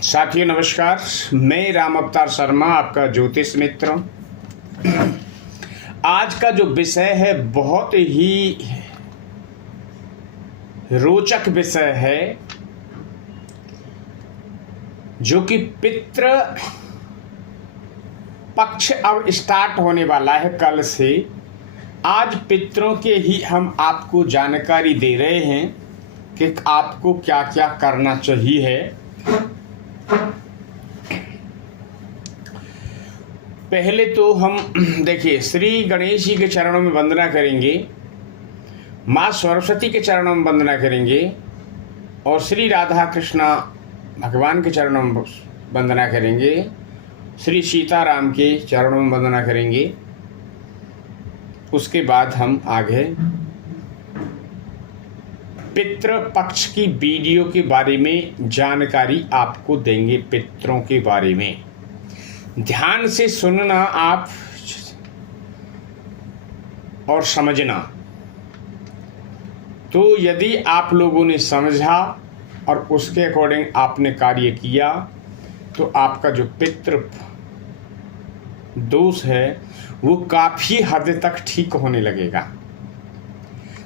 साथियों नमस्कार, मैं राम अवतार शर्मा आपका ज्योतिष मित्र। आज का जो विषय है बहुत ही रोचक विषय है, जो कि पितृ पक्ष अब स्टार्ट होने वाला है कल से। आज पितरों के ही हम आपको जानकारी दे रहे हैं कि आपको क्या क्या करना चाहिए। पहले तो हम देखिए, श्री गणेश जी के चरणों में वंदना करेंगे, माँ सरस्वती के चरणों में वंदना करेंगे और श्री राधा कृष्णा भगवान के चरणों में वंदना करेंगे, श्री सीताराम के चरणों में वंदना करेंगे। उसके बाद हम आगे पितृ पक्ष की वीडियो के बारे में जानकारी आपको देंगे। पितरों के बारे में ध्यान से सुनना आप और समझना। तो यदि आप लोगों ने समझा और उसके अकॉर्डिंग आपने कार्य किया तो आपका जो पितृ दोष है वो काफ़ी हद तक ठीक होने लगेगा।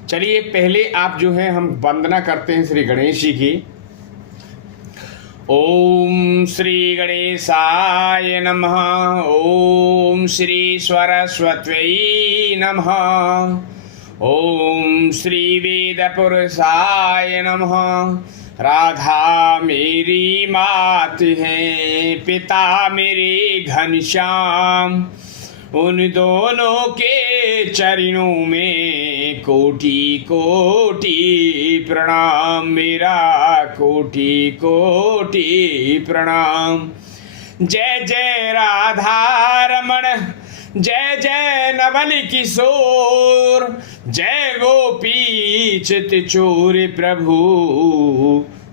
चलिए, पहले आप जो है हम वंदना करते हैं श्री गणेश जी की। ओम श्री गणेशाय नमः, ओम श्री सरस्वत्यै नमः, ओम श्री वेद पुरुषाय नमः। राधा मेरी मात है, पिता मेरे घनश्याम, उन दोनों के चरणों में कोटि कोटि प्रणाम, मेरा कोटि कोटि प्रणाम। जय जय राधा रमण, जय जय नवल किशोर, जय गोपी चित चोर प्रभु,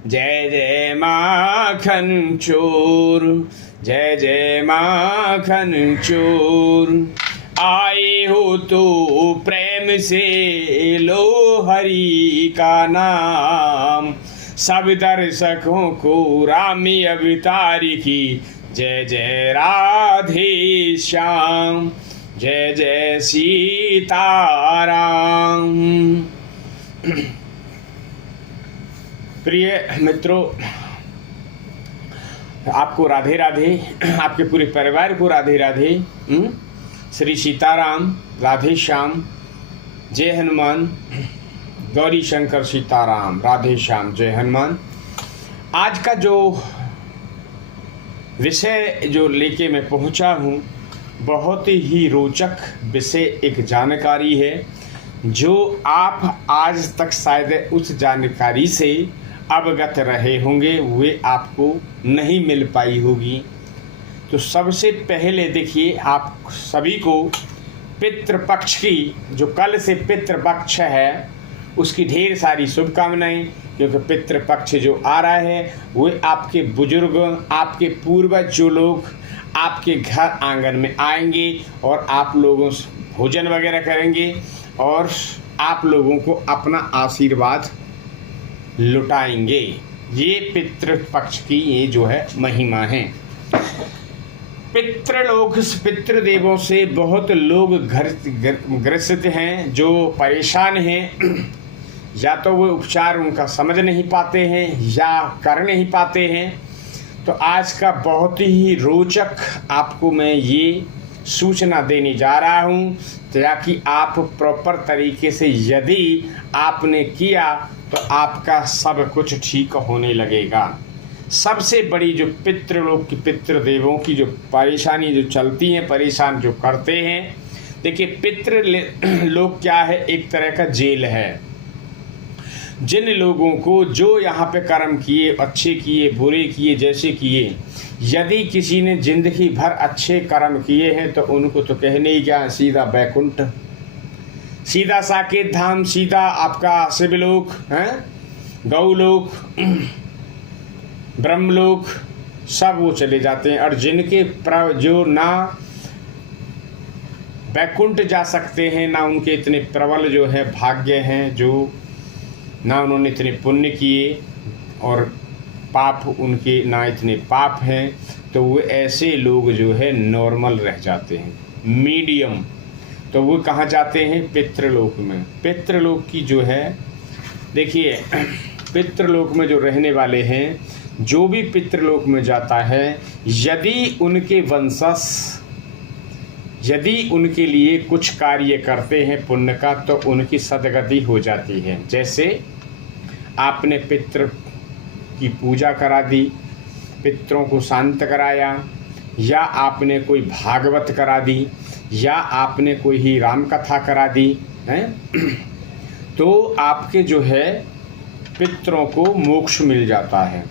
जय जय माखन चोर, जय जय माखन चोर। आए हो तो प्रेम से लो हरि का नाम, सब दर्शकों को रामी अवतार की जय जय राधे श्याम, जय जय सीताराम। प्रिय मित्रों, आपको राधे राधे, आपके पूरे परिवार को राधे राधे। श्री सीताराम, राधे श्याम, जय हनुमान, गौरी शंकर सीताराम, राधे श्याम, जय हनुमान। आज का जो विषय जो लेके मैं पहुंचा हूं, बहुत ही रोचक विषय, एक जानकारी है जो आप आज तक शायद उस जानकारी से अवगत रहे होंगे, वे आपको नहीं मिल पाई होगी। तो सबसे पहले देखिए, आप सभी को पितृपक्ष की, जो कल से पितृपक्ष है, उसकी ढेर सारी शुभकामनाएं। क्योंकि पितृपक्ष जो आ रहा है वो आपके बुजुर्ग, आपके पूर्वज जो लोग आपके घर आंगन में आएंगे और आप लोगों से भोजन वगैरह करेंगे और आप लोगों को अपना आशीर्वाद लुटाएंगे। ये पितृपक्ष की ये जो है महिमा है। पितृलोक, पितृदेवों से बहुत लोग ग्रसित हैं, जो परेशान हैं, या तो वो उपचार उनका समझ नहीं पाते हैं या कर नहीं पाते हैं। तो आज का बहुत ही रोचक आपको मैं ये सूचना देने जा रहा हूँ, ताकि आप प्रॉपर तरीके से यदि आपने किया तो आपका सब कुछ ठीक होने लगेगा। सबसे बड़ी जो पितृलोक की, पितृदेवों की जो परेशानी जो चलती हैं, परेशान जो करते हैं, देखिए पितृलोक क्या है, एक तरह का जेल है। जिन लोगों को जो यहाँ पे कर्म किए, अच्छे किए, बुरे किए, जैसे किए, यदि किसी ने जिंदगी भर अच्छे कर्म किए हैं तो उनको तो कहने ही क्या, सीधा बैकुंठ, सीधा साकेत धाम, सीधा आपका शिवलोक है, गौलोक, ब्रह्मलोक, सब वो चले जाते हैं। और जिनके जो ना बैकुंठ जा सकते हैं, ना उनके इतने प्रबल जो है भाग्य हैं, जो ना उन्होंने इतने पुण्य किए और पाप उनके ना इतने पाप हैं, तो वो ऐसे लोग जो है नॉर्मल रह जाते हैं, मीडियम। तो वो कहाँ जाते हैं? पितृलोक में। पितृलोक की जो है, देखिए पितृलोक में जो रहने वाले हैं, जो भी पितृलोक में जाता है, यदि उनके वंशज यदि उनके लिए कुछ कार्य करते हैं पुण्य का, तो उनकी सदगति हो जाती है। जैसे आपने पितृ की पूजा करा दी, पितरों को शांत कराया, या आपने कोई भागवत करा दी, या आपने कोई ही राम कथा करा दी है, तो आपके जो है पितरों को मोक्ष मिल जाता है।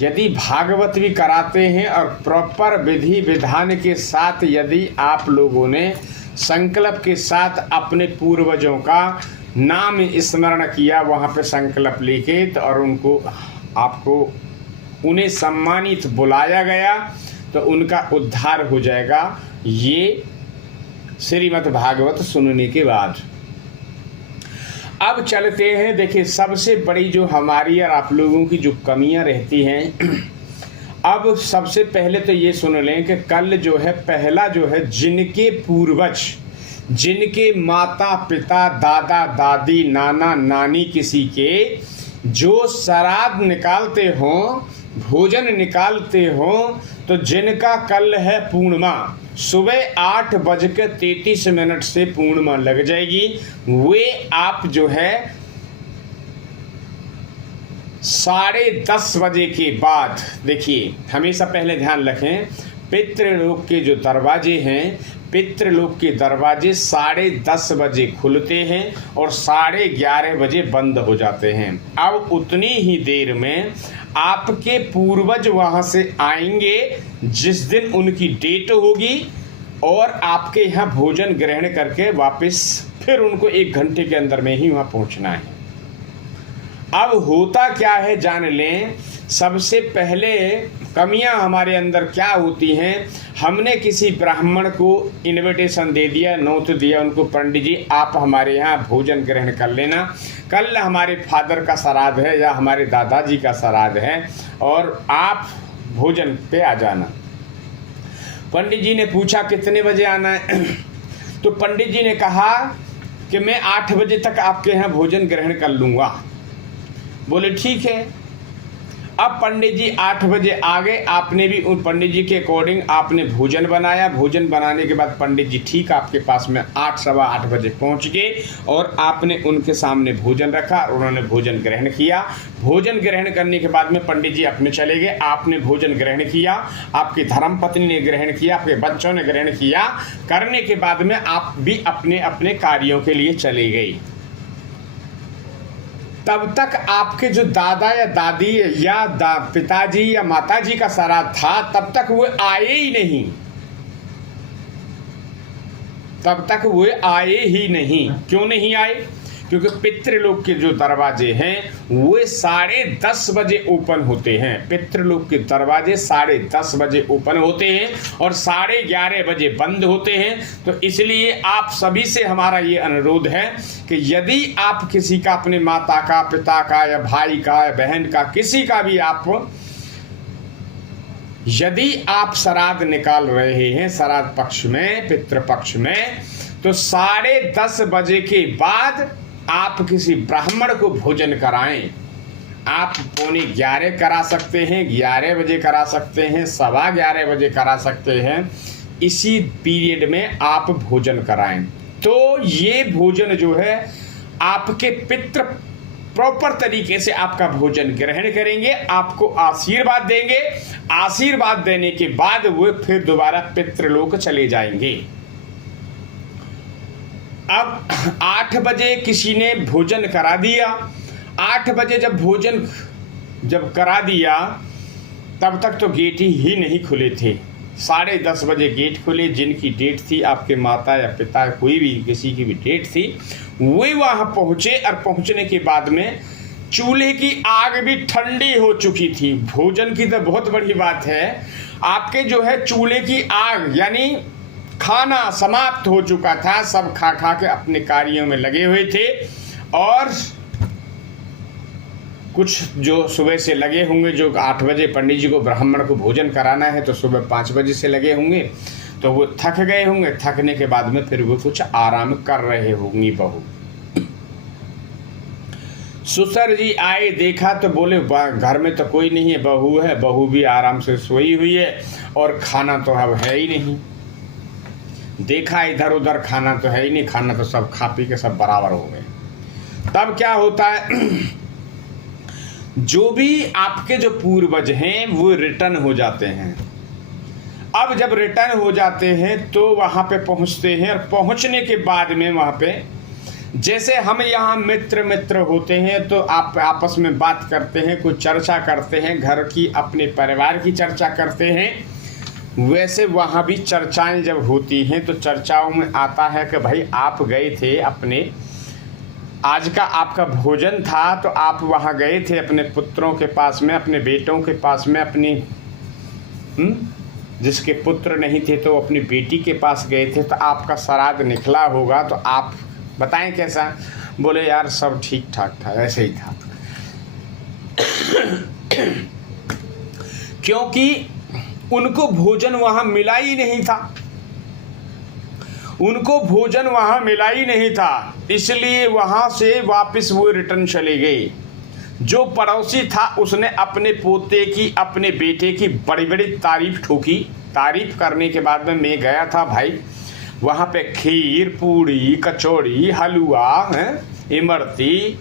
यदि भागवत भी कराते हैं और प्रॉपर विधि विधान के साथ यदि आप लोगों ने संकल्प के साथ अपने पूर्वजों का नाम स्मरण किया वहाँ पे संकल्प लेके, तो और उनको आपको उन्हें सम्मानित बुलाया गया, तो उनका उद्धार हो जाएगा। ये श्रीमद् भागवत सुनने के बाद। अब चलते हैं, देखिए सबसे बड़ी जो हमारी और आप लोगों की जो कमियां रहती हैं, अब सबसे पहले तो ये सुन लें कि कल जो है पहला जो है, जिनके पूर्वज, जिनके माता पिता दादा दादी नाना नानी किसी के जो श्राद्ध निकालते हों, भोजन निकालते हों, तो जिनका कल है पूर्णिमा, सुबह 8:33 से पूर्णिमा लग जाएगी, वे आप जो है 10:30 बजे के बाद, देखिए हमेशा पहले ध्यान रखें, पितृलोक के जो दरवाजे हैं, पितृलोक के दरवाजे 10:30 बजे खुलते हैं और 11:30 बजे बंद हो जाते हैं। अब उतनी ही देर में आपके पूर्वज वहाँ से आएंगे जिस दिन उनकी डेट होगी, और आपके यहाँ भोजन ग्रहण करके वापस फिर उनको 1 घंटे के अंदर में ही वहाँ पहुँचना है। अब होता क्या है जान लें। सबसे पहले कमियां हमारे अंदर क्या होती हैं, हमने किसी ब्राह्मण को इनविटेशन दे दिया, नोट दिया उनको, पंडित जी आप हमारे यहाँ भोजन ग्रहण कर लेना, कल हमारे फादर का श्राद्ध है या हमारे दादाजी का श्राद्ध है और आप भोजन पे आ जाना। पंडित जी ने पूछा कितने बजे आना है, तो पंडित जी ने कहा कि मैं 8 बजे तक आपके यहाँ भोजन ग्रहण कर लूँगा। बोले ठीक है। अब पंडित जी 8 बजे आ गए, आपने भी उन पंडित जी के अकॉर्डिंग आपने भोजन बनाया। भोजन बनाने के बाद पंडित जी ठीक आपके पास में 8 सवा 8 बजे पहुंच गए और आपने उनके सामने भोजन रखा, उन्होंने भोजन ग्रहण किया। भोजन ग्रहण करने के बाद में पंडित जी अपने चले गए, आपने भोजन ग्रहण किया, आपकी धर्मपत्नी ने ग्रहण किया, आपके बच्चों ने ग्रहण किया। करने के बाद में आप भी अपने अपने कार्यों के लिए चले गए। तब तक आपके जो दादा या दादी या पिताजी या माताजी का श्राद्ध था, तब तक वो आए ही नहीं, तब तक वो आए ही नहीं। क्यों नहीं आए? क्योंकि पितृलोक के जो दरवाजे हैं वो 10:30 बजे ओपन होते हैं। पितृलोक के दरवाजे 10:30 बजे ओपन होते हैं और 11:30 बजे बंद होते हैं। तो इसलिए आप सभी से हमारा ये अनुरोध है कि यदि आप किसी का, अपने माता का, पिता का या भाई का या बहन का, किसी का भी यदि आप श्राद्ध निकाल रहे हैं, श्राद्ध पक्ष में, पितृपक्ष में, तो 10:30 बजे के बाद आप किसी ब्राह्मण को भोजन कराएं। आप 11:45 करा सकते हैं, 11 बजे करा सकते हैं, 11:15 बजे करा सकते हैं। इसी पीरियड में आप भोजन कराएं, तो ये भोजन जो है आपके पितृ प्रॉपर तरीके से आपका भोजन ग्रहण करेंगे, आपको आशीर्वाद देंगे। आशीर्वाद देने के बाद वो फिर दोबारा पितृलोक चले जाएंगे। अब 8 बजे किसी ने भोजन करा दिया। 8 बजे जब भोजन करा दिया, तब तक तो गेट ही नहीं खुले थे। 10:30 बजे गेट खुले। जिनकी डेट थी, आपके माता या पिता, कोई भी किसी की भी डेट थी, वे वहाँ पहुँचे और पहुँचने के बाद में चूल्हे की आग भी ठंडी हो चुकी थी। भोजन की तो बहुत बड़ी बात है, आपके जो है चूल्हे की आग, यानी खाना समाप्त हो चुका था। सब खा के अपने कार्यों में लगे हुए थे और कुछ जो सुबह से लगे होंगे, जो 8 बजे पंडित जी को ब्राह्मण को भोजन कराना है तो सुबह 5 बजे से लगे होंगे, तो वो थक गए होंगे। थकने के बाद में फिर वो कुछ आराम कर रहे होंगी बहू। ससुर जी आए, देखा तो बोले घर में तो कोई नहीं है, बहू है, बहू भी आराम से सोई हुई है और खाना तो अब है ही नहीं। देखा इधर उधर, खाना तो है ही नहीं, खाना तो सब खा पी के सब बराबर हो गए। तब क्या होता है, जो भी आपके जो पूर्वज हैं वो रिटर्न हो जाते हैं। अब जब रिटर्न हो जाते हैं तो वहां पे पहुंचते हैं, और पहुंचने के बाद में वहां पे जैसे हम यहाँ मित्र होते हैं तो आप आपस में बात करते हैं, कुछ चर्चा करते हैं, घर की अपने परिवार की चर्चा करते हैं, वैसे वहाँ भी चर्चाएं जब होती हैं तो चर्चाओं में आता है कि भाई आप गए थे अपने, आज का आपका भोजन था तो आप वहाँ गए थे अपने पुत्रों के पास में, अपने बेटों के पास में, अपनी जिसके पुत्र नहीं थे तो अपनी बेटी के पास गए थे, तो आपका श्राद्ध निकला होगा, तो आप बताएं कैसा। बोले यार सब ठीक ठाक था, ऐसे ही था। क्योंकि उनको भोजन वहां मिला ही नहीं था, उनको भोजन वहां मिला ही नहीं था, इसलिए वहां से वापस वो रिटर्न चले गए। जो पड़ोसी था उसने अपने पोते की, अपने बेटे की बड़ी बड़ी तारीफ ठोकी। तारीफ करने के बाद में मैं गया था भाई, वहाँ पे खीर, पूड़ी, कचौड़ी, हलवा, इमरती,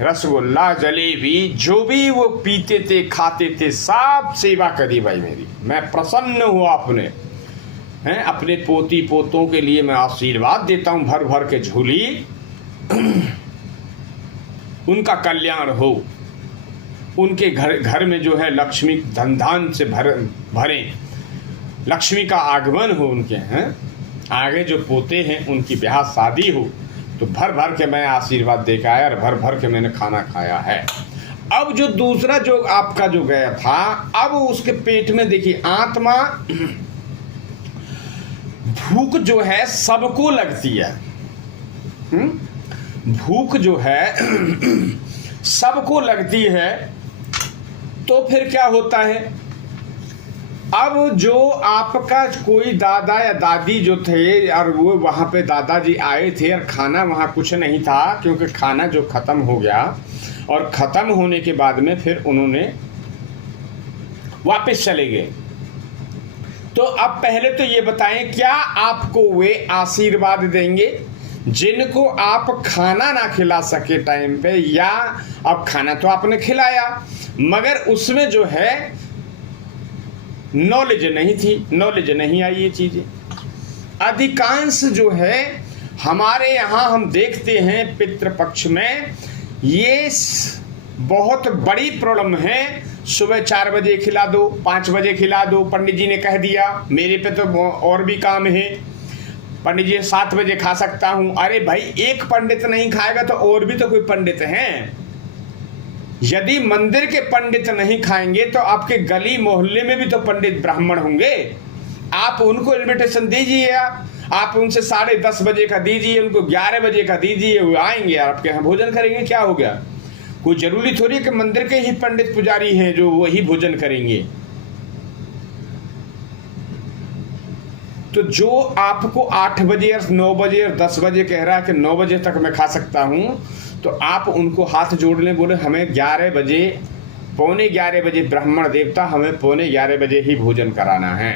रसगुल्ला, जलेबी, जो भी वो पीते थे खाते थे, सब सेवा करी भाई मेरी। मैं प्रसन्न हुआ अपने पोती पोतों के लिए मैं आशीर्वाद देता हूँ भर भर के झोली, उनका कल्याण हो, उनके घर में जो है लक्ष्मी धन से भरे, लक्ष्मी का आगमन हो उनके आगे जो पोते हैं उनकी ब्याह शादी हो, तो भर भर के मैं आशीर्वाद दे के आया और भर भर के मैंने खाना खाया है। अब जो दूसरा जो आपका जो गया था, अब उसके पेट में देखिए आत्मा, भूख जो है सबको लगती है, भूख जो है सबको लगती है। तो फिर क्या होता है, अब जो आपका कोई दादा या दादी जो थे और वो वहाँ पे दादाजी आए थे और खाना वहाँ कुछ नहीं था, क्योंकि खाना जो ख़त्म हो गया, और ख़त्म होने के बाद में फिर उन्होंने वापस चले गए। तो अब पहले तो ये बताएं, क्या आपको वे आशीर्वाद देंगे जिनको आप खाना ना खिला सके टाइम पे, या अब खाना तो आपने खिलाया मगर उसमें जो है नॉलेज नहीं थी, नॉलेज नहीं आई। ये चीज़ें अधिकांश जो है हमारे यहाँ हम देखते हैं पितृपक्ष में, ये बहुत बड़ी प्रॉब्लम है। सुबह 4 बजे खिला दो, 5 बजे खिला दो, पंडित जी ने कह दिया, मेरे पे तो और भी काम है, पंडित जी 7 बजे खा सकता हूँ। अरे भाई, एक पंडित नहीं खाएगा तो और भी तो कोई पंडित हैं। यदि मंदिर के पंडित नहीं खाएंगे तो आपके गली मोहल्ले में भी तो पंडित ब्राह्मण होंगे। आप उनको इनविटेशन दीजिए, आप उनसे 10:30 बजे का दीजिए, उनको 11 बजे का दीजिए, वो आएंगे आपके यहाँ भोजन करेंगे। क्या हो गया? कोई जरूरी थोड़ी है कि मंदिर के ही पंडित पुजारी हैं जो वही भोजन करेंगे। तो जो आपको 8 बजे और 9 बजे और 10 बजे कह रहा है कि 9 बजे तक मैं खा सकता हूँ, तो आप उनको हाथ जोड़ लें, बोले हमें 11 बजे, पौने 11 बजे ब्राह्मण देवता, हमें पौने 11 बजे ही भोजन कराना है,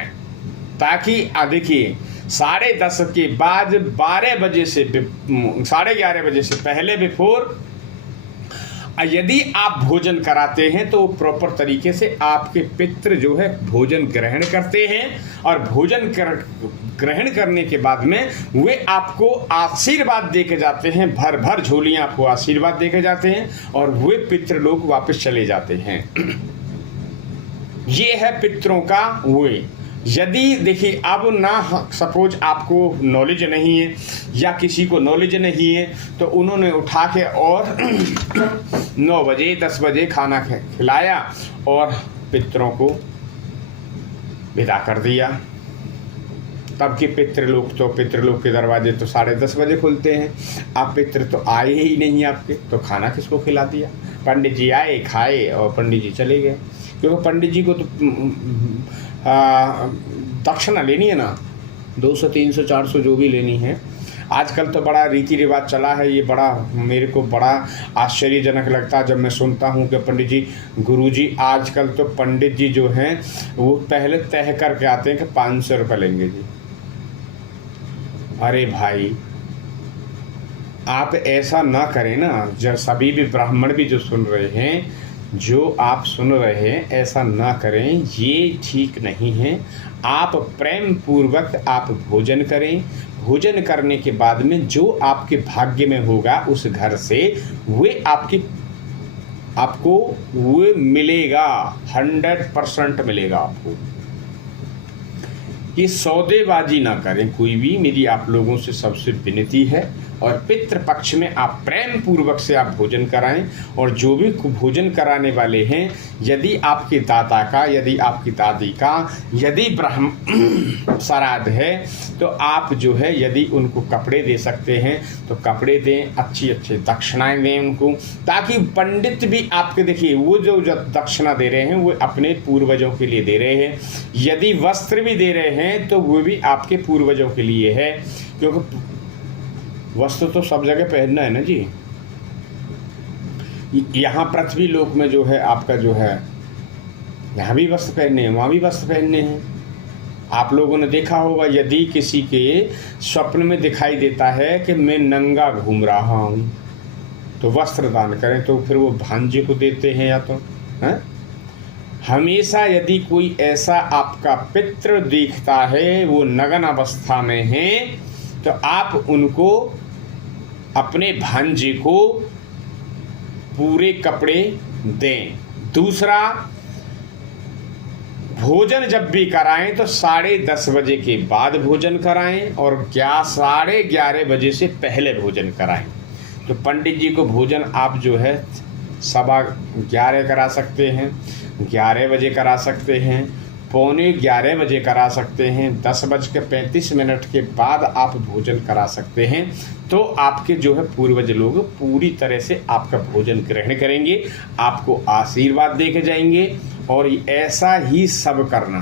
ताकि देखिए 10:30 के बाद 12 बजे से 11:30 बजे से पहले बिफोर यदि आप भोजन कराते हैं तो प्रॉपर तरीके से आपके पितृ जो है भोजन ग्रहण करते हैं, और भोजन ग्रहण करने के बाद में वे आपको आशीर्वाद दे के जाते हैं, भर भर झोलियां आपको आशीर्वाद दे के जाते हैं, और वे पितृ लोग वापस चले जाते हैं। ये है पितरों का वे। यदि देखिए अब ना सपोज आपको नॉलेज नहीं है या किसी को नॉलेज नहीं है, तो उन्होंने उठा के और 9 बजे 10 बजे खाना खिलाया और पितरों को विदा कर दिया। तब के पितृलोक के दरवाजे तो 10:30 बजे खुलते हैं। अब पितृ तो आए ही नहीं आपके, तो खाना किसको खिला दिया? पंडित जी आए, खाए और पंडित जी चले गए, क्योंकि पंडित जी को तो दक्षिणा लेनी है ना, 200 300 400 जो भी लेनी है। आजकल तो बड़ा रीति रिवाज चला है, ये बड़ा मेरे को बड़ा आश्चर्यजनक लगता है जब मैं सुनता हूँ कि पंडित जी, गुरु जी, आजकल तो पंडित जी जो हैं वो पहले तय करके आते हैं कि 500 रुपये लेंगे जी। अरे भाई, आप ऐसा ना करें ना। जब सभी भी ब्राह्मण भी जो सुन रहे हैं, जो आप सुन रहे हैं, ऐसा ना करें, ये ठीक नहीं है। आप प्रेम पूर्वक आप भोजन करें। भोजन करने के बाद में जो आपके भाग्य में होगा उस घर से वे आपको वो मिलेगा, 100% मिलेगा आपको। ये सौदेबाजी ना करें कोई भी, मेरी आप लोगों से सबसे विनती है। और पितृपक्ष में आप प्रेम पूर्वक से आप भोजन कराएं। और जो भी भोजन कराने वाले हैं, यदि आपके दादा का, यदि आपकी दादी का, यदि ब्राह्मण श्राद्ध है, तो आप जो है यदि उनको कपड़े दे सकते हैं तो कपड़े दें, अच्छी अच्छी दक्षिणाएं दें उनको, ताकि पंडित भी आपके, देखिए वो जो दक्षिणा दे रहे हैं वो अपने पूर्वजों के लिए दे रहे हैं। यदि वस्त्र भी दे रहे हैं तो वो भी आपके पूर्वजों के लिए है, क्योंकि वस्त्र तो सब जगह पहनना है ना जी। यहाँ पृथ्वी लोक में जो है आपका जो है, यहाँ भी वस्त्र पहनने हैं, वहाँ भी वस्त्र पहनने हैं। आप लोगों ने देखा होगा, यदि किसी के स्वप्न में दिखाई देता है कि मैं नंगा घूम रहा हूँ, तो वस्त्र दान करें, तो फिर वो भांजे को देते हैं या तो हैं। हमेशा यदि कोई ऐसा आपका पितृ दिखता है, वो नग्न अवस्था में है, तो आप उनको, अपने भांजे को पूरे कपड़े दें। दूसरा, भोजन जब भी कराएं तो 10:30 बजे के बाद भोजन कराएं और 11:30 बजे से पहले भोजन कराएं। तो पंडित जी को भोजन आप जो है 11:15 करा सकते हैं, 11 बजे करा सकते हैं, 11:45 बजे करा सकते हैं, 10:35 के बाद आप भोजन करा सकते हैं। तो आपके जो है पूर्वज लोग पूरी तरह से आपका भोजन ग्रहण करेंगे, आपको आशीर्वाद दे के जाएंगे। और ऐसा ही सब करना,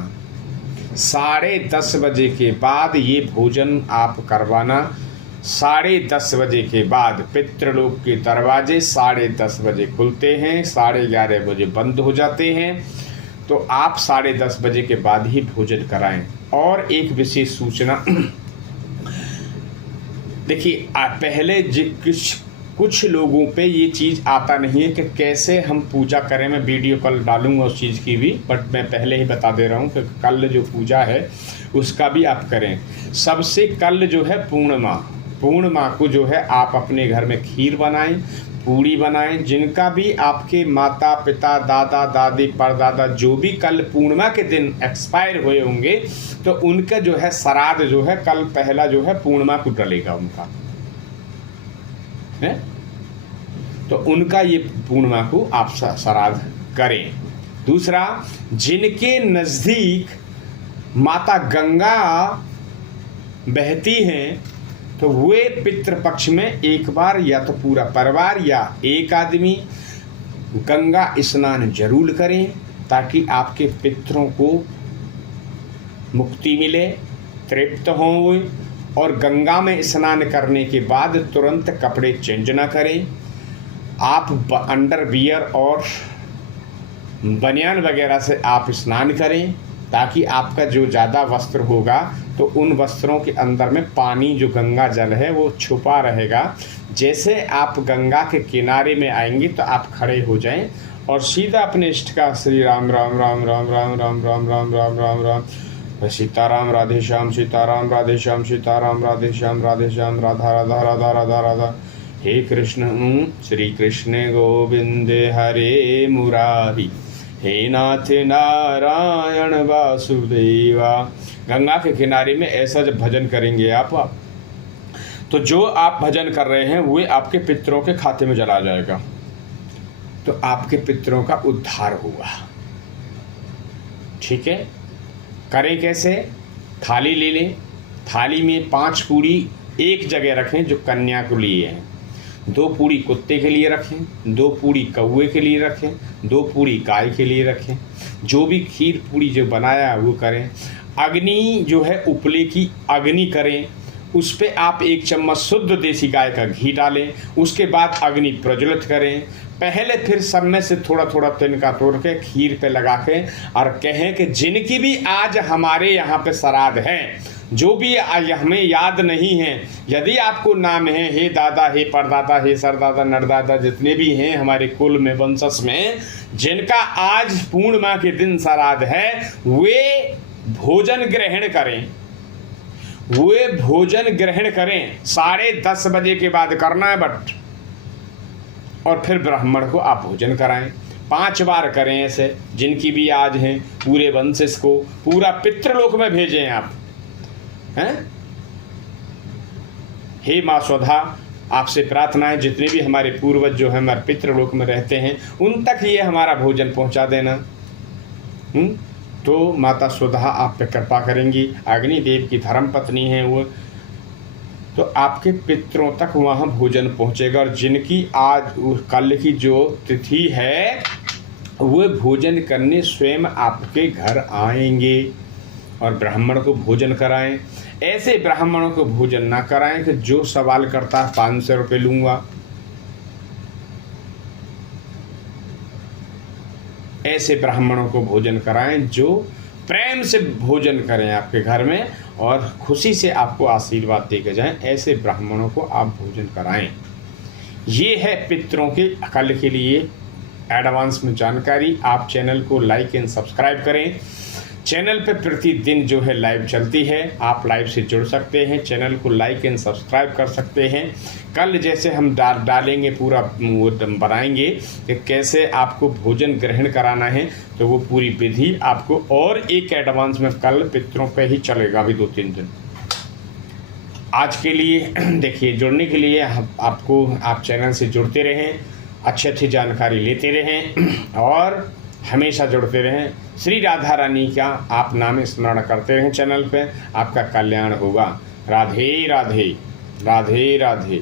10:30 बजे के बाद ये भोजन आप करवाना। 10:30 बजे के बाद पितृलोक के दरवाजे 10:30 बजे खुलते हैं, 11:30 बजे बंद हो जाते हैं। तो आप 10:30 बजे के बाद ही भोजन कराएं। और एक विशेष सूचना, देखिए पहले कुछ लोगों पे ये चीज़ आता नहीं है कि कैसे हम पूजा करें। मैं वीडियो कल डालूंगा उस चीज़ की भी, बट मैं पहले ही बता दे रहा हूँ कि कल जो पूजा है उसका भी आप करें। सबसे कल जो है पूर्णिमा को जो है आप अपने घर में खीर बनाएं, पूड़ी बनाएं। जिनका भी आपके माता पिता, दादा दादी, परदादा जो भी कल पूर्णिमा के दिन एक्सपायर हुए होंगे, तो उनका जो है श्राद्ध जो है कल पहला जो है पूर्णिमा को डलेगा उनका है। तो उनका ये पूर्णिमा को आप श्राद्ध करें। दूसरा, जिनके नज़दीक माता गंगा बहती हैं, तो वे पितृपक्ष में एक बार या तो पूरा परिवार या एक आदमी गंगा स्नान जरूर करें, ताकि आपके पितरों को मुक्ति मिले, तृप्त हों। और गंगा में स्नान करने के बाद तुरंत कपड़े चेंज ना करें। आप अंडरवियर और बनियान वगैरह से आप स्नान करें, ताकि आपका जो ज़्यादा वस्त्र होगा तो उन वस्त्रों के अंदर में पानी, जो गंगा जल है, वो छुपा रहेगा। जैसे आप गंगा के किनारे में आएंगे तो आप खड़े हो जाएं और सीधा अपने इष्ट का श्री राम राम राम राम राम राम राम राम राम राम राम, सीताराम राधे श्याम, सीताराम राधे श्याम, सीताराम राधे श्याम, राधे श्याम, राधा राधा राधा राधा राधा, हे कृष्ण श्री कृष्ण गोविंद हरे मुरारी, हे नाथ नारायण वासुदेवा। गंगा के किनारे में ऐसा जब भजन करेंगे आप, तो जो आप भजन कर रहे हैं वो आपके पितरों के खाते में चला जाएगा, तो आपके पितरों का उद्धार होगा। ठीक है, करें कैसे? थाली ले लें, थाली में 5 पूड़ी एक जगह रखें जो कन्या को लिए हैं, 2 पूड़ी कुत्ते के लिए रखें, 2 पूड़ी कौवे के लिए रखें, 2 पूड़ी गाय के लिए रखें। जो भी खीर पूड़ी जो बनाया है वो करें। अग्नि जो है उपले की अग्नि करें, उस पर आप 1 चम्मच शुद्ध देसी गाय का घी डालें। उसके बाद अग्नि प्रज्वलित करें। पहले फिर सब में से थोड़ा थोड़ा तिनका तोड़ के खीर पे लगा के और कहें कि जिनकी भी आज हमारे यहाँ पे श्राद्ध है, जो भी हमें याद नहीं है, यदि आपको नाम है, हे दादा, हे परदादा, हे सरदादा, नरदादा, जितने भी हैं हमारे कुल में, वंशज में, जिनका आज पूर्णिमा के दिन श्राद्ध है, वे भोजन ग्रहण करें। वे भोजन ग्रहण करें 10:30 बजे के बाद करना है बट, और फिर ब्राह्मण को आप भोजन कराएं। 5 बार करें ऐसे, जिनकी भी आज हैं, पूरे वंशज को पूरा पितृलोक में भेजें आप हैं। हे माँ स्वधा, आपसे प्रार्थना है जितने भी हमारे पूर्वज जो हैं हमारे पितृलोक में रहते हैं, उन तक ये हमारा भोजन पहुंचा देना। तो माता स्वधा आप पे कृपा करेंगी। अग्निदेव की धर्म पत्नी हैं वो, तो आपके पितरों तक वहाँ भोजन पहुँचेगा। और जिनकी आज कल की जो तिथि है, वो भोजन करने स्वयं आपके घर आएंगे और ब्राह्मण को भोजन कराएं। ऐसे ब्राह्मणों को भोजन ना कराएं कि जो सवाल करता है 500 रुपये लूँगा। ऐसे ब्राह्मणों को भोजन कराएं जो प्रेम से भोजन करें आपके घर में और खुशी से आपको आशीर्वाद दे के जाएं। ऐसे ब्राह्मणों को आप भोजन कराएं। ये है पितरों के कल के लिए एडवांस में जानकारी। आप चैनल को लाइक एंड सब्सक्राइब करें। चैनल पे प्रतिदिन जो है लाइव चलती है, आप लाइव से जुड़ सकते हैं, चैनल को लाइक एंड सब्सक्राइब कर सकते हैं। कल जैसे हम डालेंगे पूरा वो बनाएंगे कि कैसे आपको भोजन ग्रहण कराना है, तो वो पूरी विधि आपको और एक एडवांस में कल पितरों पे ही चलेगा, अभी 2-3 दिन। आज के लिए देखिए, जुड़ने के लिए आपको आप चैनल से जुड़ते रहें, अच्छी जानकारी लेते रहें और हमेशा जुड़ते रहें। श्री राधा रानी का आप नाम स्मरण करते रहें चैनल पे, आपका कल्याण होगा। राधे राधे, राधे राधे।